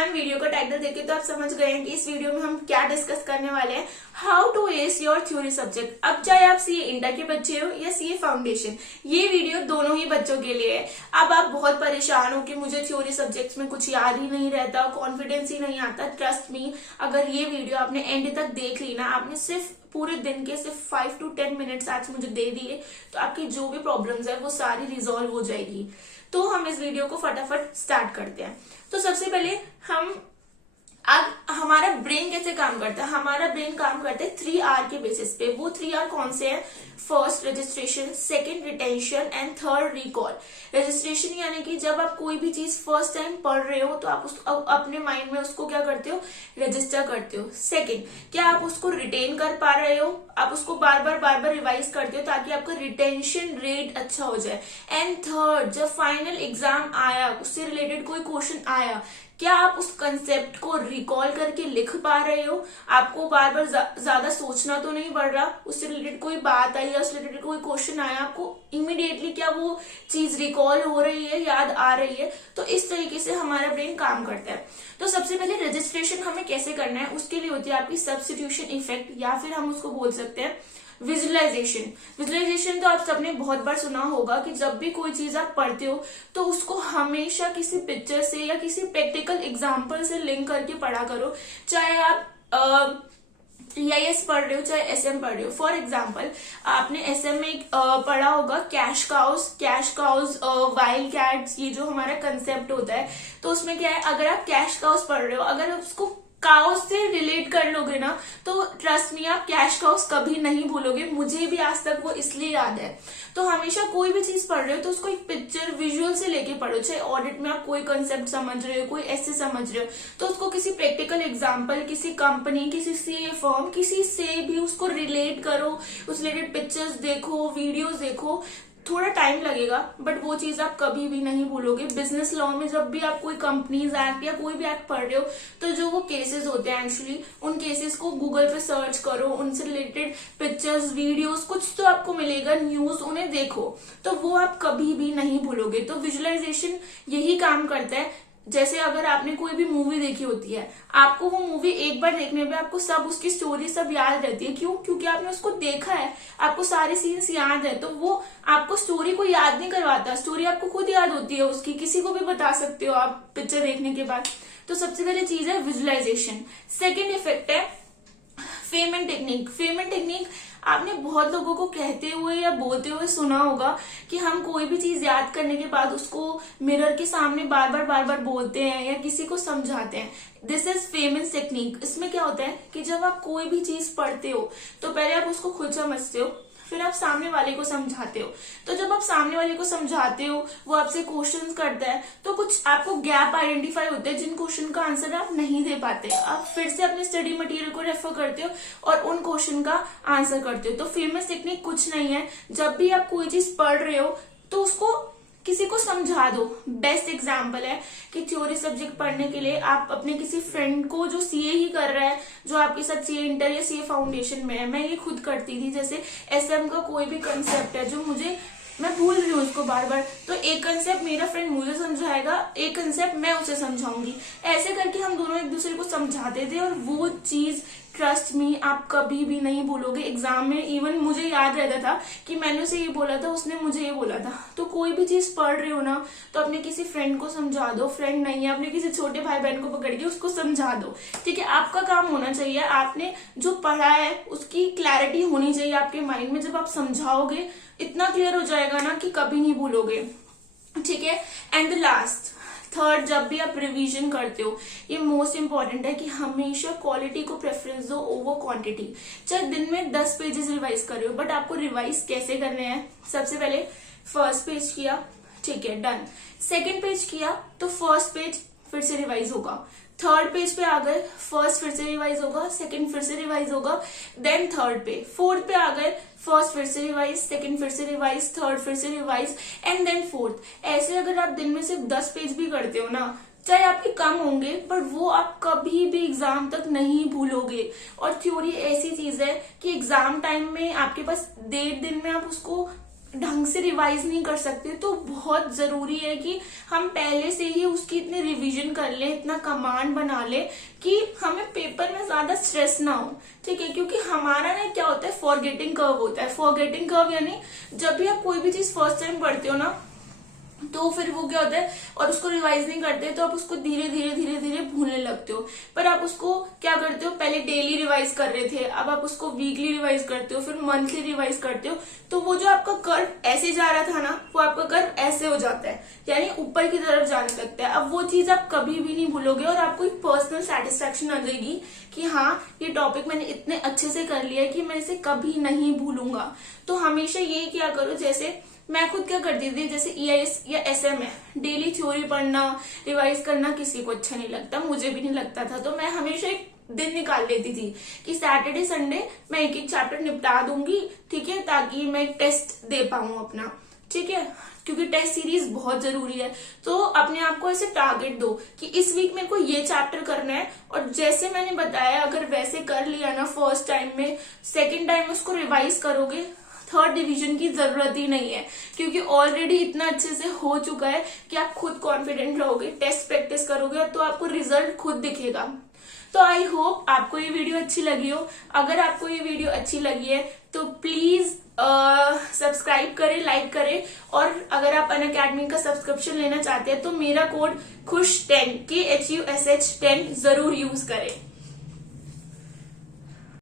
Everyone, video का title देखे तो आप समझ गए हैं कि इस वीडियो में हम क्या डिस्कस करने वाले हैं। How to ace your theory subject. अब चाहे आप सीए इंटर के बच्चे हो या सीए फाउंडेशन, ये वीडियो दोनों ही बच्चों के लिए है। अब आप बहुत परेशान हो कि मुझे थ्योरी सब्जेक्ट्स में कुछ याद ही नहीं रहता, कॉन्फिडेंस ही नहीं आता। ट्रस्ट मी, अगर ये वीडियो आपने एंड तक देख ली ना, आपने सिर्फ पूरे दिन के सिर्फ 5 to 10 मिनट्स आज मुझे दे दिए, तो आपकी जो भी प्रॉब्लम्स है वो सारी रिजॉल्व हो जाएगी। तो हम इस वीडियो को फटाफट स्टार्ट करते हैं। तो सबसे पहले अब हमारा ब्रेन कैसे काम करता है। हमारा ब्रेन काम करता है 3R के बेसिस पे। वो 3R कौन से हैं? First registration, second retention and third recall. Registration यानी कि जब आप कोई भी चीज फर्स्ट टाइम पढ़ रहे हो तो आप अपने माइंड में उसको क्या करते हो? रजिस्टर करते हो। सेकंड, क्या आप उसको रिटेन कर पा रहे हो? आप उसको बार बार रिवाइज करते हो ताकि आपका रिटेंशन रेट अच्छा हो जाए। एंड थर्ड, जब फाइनल एग्जाम आया, उससे रिलेटेड कोई क्वेश्चन आया, क्या आप उस कंसेप्ट को रिकॉल करके लिख पा रहे हो? आपको बार बार ज्यादा सोचना तो नहीं पड़ रहा। उससे रिलेटेड कोई बात आई या उससे रिलेटेड कोई क्वेश्चन आया, आपको इमीडिएटली क्या वो चीज रिकॉल हो रही है, याद आ रही है? तो इस तरीके से हमारा ब्रेन काम करता है। तो सबसे पहले रजिस्ट्रेशन हमें कैसे करना है, उसके लिए होती है आपकी सब्स्टिट्यूशन इफेक्ट, या फिर हम उसको बोल सकते हैं विजुअलाइजेशन। विजुअलाइजेशन तो आप सबने बहुत बार सुना होगा कि जब भी कोई चीज आप पढ़ते हो तो उसको हमेशा किसी पिक्चर से या किसी प्रैक्टिकल एग्जांपल से लिंक करके पढ़ा करो। चाहे आप EIS पढ़ रहे हो, चाहे SM पढ़ रहे हो। फॉर एग्जाम्पल, आपने SM में पढ़ा होगा कैश काउज, वाइल्ड कैट्स, ये जो हमारा कंसेप्ट होता है। तो उसमें क्या है, अगर आप कैश काउज पढ़ रहे हो, अगर उसको काउस से रिलेट कर लोगे ना, तो ट्रस्ट मी, आप कैश काउस कभी नहीं भूलोगे। मुझे भी आज तक वो इसलिए याद है। तो हमेशा कोई भी चीज पढ़ रहे हो तो उसको एक पिक्चर, विजुअल से लेके पढ़ो। चाहे ऑडिट में आप कोई कंसेप्ट समझ रहे हो, कोई ऐसे समझ रहे हो, तो उसको किसी प्रैक्टिकल एग्जांपल, किसी कंपनी, किसी सीए फर्म, किसी से भी उसको रिलेट करो। उस रिलेटेड पिक्चर्स देखो, वीडियोस देखो। थोड़ा टाइम लगेगा बट वो चीज आप कभी भी नहीं भूलोगे। बिजनेस लॉ में जब भी आप कोई कंपनीज एक्ट या कोई भी एक्ट पढ़ रहे हो, तो जो वो केसेस होते हैं, एक्चुअली उन केसेस को गूगल पे सर्च करो, उनसे रिलेटेड पिक्चर्स, वीडियोस, कुछ तो आपको मिलेगा, न्यूज, उन्हें देखो, तो वो आप कभी भी नहीं भूलोगे। तो विजुअलाइजेशन यही काम करता है। जैसे अगर आपने कोई भी मूवी देखी होती है, आपको वो मूवी एक बार देखने पे आपको सब उसकी स्टोरी सब याद रहती है। क्यों? क्योंकि आपने उसको देखा है, आपको सारे सीन्स याद है। तो वो आपको स्टोरी को याद नहीं करवाता, स्टोरी आपको खुद याद होती है उसकी। किसी को भी बता सकते हो आप पिक्चर देखने के बाद। तो सबसे पहले चीज है विजुअलाइजेशन। सेकेंड इफेक्ट है फेमन टेक्निक। आपने बहुत लोगों को कहते हुए या बोलते हुए सुना होगा कि हम कोई भी चीज याद करने के बाद उसको मिरर के सामने बार बार बोलते हैं या किसी को समझाते हैं। This is famous technique. इसमें क्या होता है कि जब आप कोई भी चीज पढ़ते हो तो पहले आप उसको खुद समझते हो, फिर आप सामने वाले को समझाते हो। तो जब आप सामने वाले को समझाते हो, वो आपसे क्वेश्चंस करता है, तो कुछ आपको गैप आइडेंटिफाई होते हैं जिन क्वेश्चन का आंसर आप नहीं दे पाते। आप फिर से अपने स्टडी मटेरियल को रेफर करते हो और उन क्वेश्चन का आंसर करते हो। तो फेमस टेक्निक कुछ नहीं है, जब भी आप कोई चीज पढ़ रहे हो तो उसको किसी को समझा दो। बेस्ट एग्जाम्पल है कि थ्योरी सब्जेक्ट पढ़ने के लिए आप अपने किसी फ्रेंड को, जो सीए ही कर रहा है, जो आपके साथ सीए इंटर या सीए फाउंडेशन में है, मैं ये खुद करती थी। जैसे SM का कोई भी कंसेप्ट है जो मैं भूल रही हूँ उसको बार बार, तो एक कंसेप्ट मेरा फ्रेंड मुझे समझाएगा, एक कंसेप्ट मैं उसे समझाऊंगी। ऐसे करके हम दोनों एक दूसरे को समझाते थे और वो चीज ट्रस्ट मी आप कभी भी नहीं भूलोगे। एग्जाम में इवन मुझे याद रहता था कि मैंने उसे ये बोला था, उसने मुझे ये बोला था। तो कोई भी चीज पढ़ रहे हो ना, तो अपने किसी फ्रेंड को समझा दो। फ्रेंड नहीं है, अपने किसी छोटे भाई बहन को पकड़ के उसको समझा दो। ठीक है, आपका काम होना चाहिए, आपने जो पढ़ा है उसकी क्लैरिटी होनी चाहिए आपके माइंड में। जब आप समझाओगे इतना क्लियर हो जाएगा ना कि कभी नहीं भूलोगे। ठीक है, एंड द लास्ट थर्ड, जब भी आप रिवीजन करते हो, ये मोस्ट इंपॉर्टेंट है कि हमेशा क्वालिटी को प्रेफरेंस दो ओवर क्वांटिटी। चाहे दिन में 10 पेजेस रिवाइज कर रहे हो, बट आपको रिवाइज कैसे करने हैं? सबसे पहले फर्स्ट पेज किया, ठीक है, डन। सेकेंड पेज किया तो फर्स्ट पेज फिर से रिवाइज होगा। थर्ड पेज पे आ गए, फर्स्ट फिर से रिवाइज होगा, सेकंड फिर से रिवाइज होगा, देन थर्ड पे। फोर्थ पे आ गए, फर्स्ट फिर से रिवाइज, सेकंड फिर से रिवाइज, थर्ड फिर से रिवाइज, एंड देन फोर्थ। ऐसे अगर आप दिन में सिर्फ 10 पेज भी करते हो ना, चाहे आपके कम होंगे बट वो आप कभी भी एग्जाम तक नहीं भूलोगे। और थ्योरी ऐसी चीज है कि एग्जाम टाइम में आपके पास 1.5 दिन में आप उसको ढंग से रिवाइज नहीं कर सकते, तो बहुत जरूरी है कि हम पहले से ही उसकी इतने रिवीजन कर लें, इतना कमांड बना ले कि हमें पेपर में ज्यादा स्ट्रेस ना हो। ठीक है, क्योंकि हमारा ना क्या होता है, फॉरगेटिंग कर्व होता है। फॉरगेटिंग कर्व यानी जब भी आप कोई भी चीज फर्स्ट टाइम पढ़ते हो ना, तो फिर वो क्या होता है, और उसको रिवाइज नहीं करते तो आप उसको धीरे धीरे धीरे धीरे भूलने लगते हो। पर आप उसको क्या करते हो, पहले डेली रिवाइज कर रहे थे, अब आप उसको वीकली रिवाइज करते हो, फिर मंथली रिवाइज करते हो, तो वो जो आपका कर्व ऐसे जा रहा था ना, वो आपका कर्व ऐसे हो जाता है, यानी ऊपर की तरफ जाने लगता है। अब वो चीज आप कभी भी नहीं भूलोगे और आपको एक पर्सनल सेटिस्फेक्शन आ जाएगी कि हाँ, ये टॉपिक मैंने इतने अच्छे से कर लिया है कि मैं इसे कभी नहीं भूलूंगा। तो हमेशा ये क्या करो, जैसे मैं खुद क्या करती थी, जैसे EIS या SM है, डेली थ्योरी पढ़ना, रिवाइज करना किसी को अच्छा नहीं लगता, मुझे भी नहीं लगता था। तो मैं हमेशा एक दिन निकाल लेती थी कि सैटरडे संडे मैं एक एक चैप्टर निपटा दूंगी, ठीक है, ताकि मैं एक टेस्ट दे पाऊं अपना। ठीक है, क्योंकि टेस्ट सीरीज बहुत जरूरी है। तो अपने आप को ऐसे टारगेट दो कि इस वीक मेरे को ये चैप्टर करना है, और जैसे मैंने बताया अगर वैसे कर लिया ना फर्स्ट टाइम में, सेकेंड टाइम में उसको रिवाइज करोगे, थर्ड डिवीजन की जरूरत ही नहीं है, क्योंकि ऑलरेडी इतना अच्छे से हो चुका है कि आप खुद कॉन्फिडेंट रहोगे। टेस्ट प्रैक्टिस करोगे तो आपको रिजल्ट खुद दिखेगा। तो आई होप आपको ये वीडियो अच्छी लगी हो। अगर आपको ये वीडियो अच्छी लगी है तो प्लीज सब्सक्राइब करें, लाइक करें, और अगर आप अनअकैडमी का सब्सक्रिप्शन लेना चाहते हैं तो मेरा कोड खुश10 KHUSH10 जरूर यूज करें।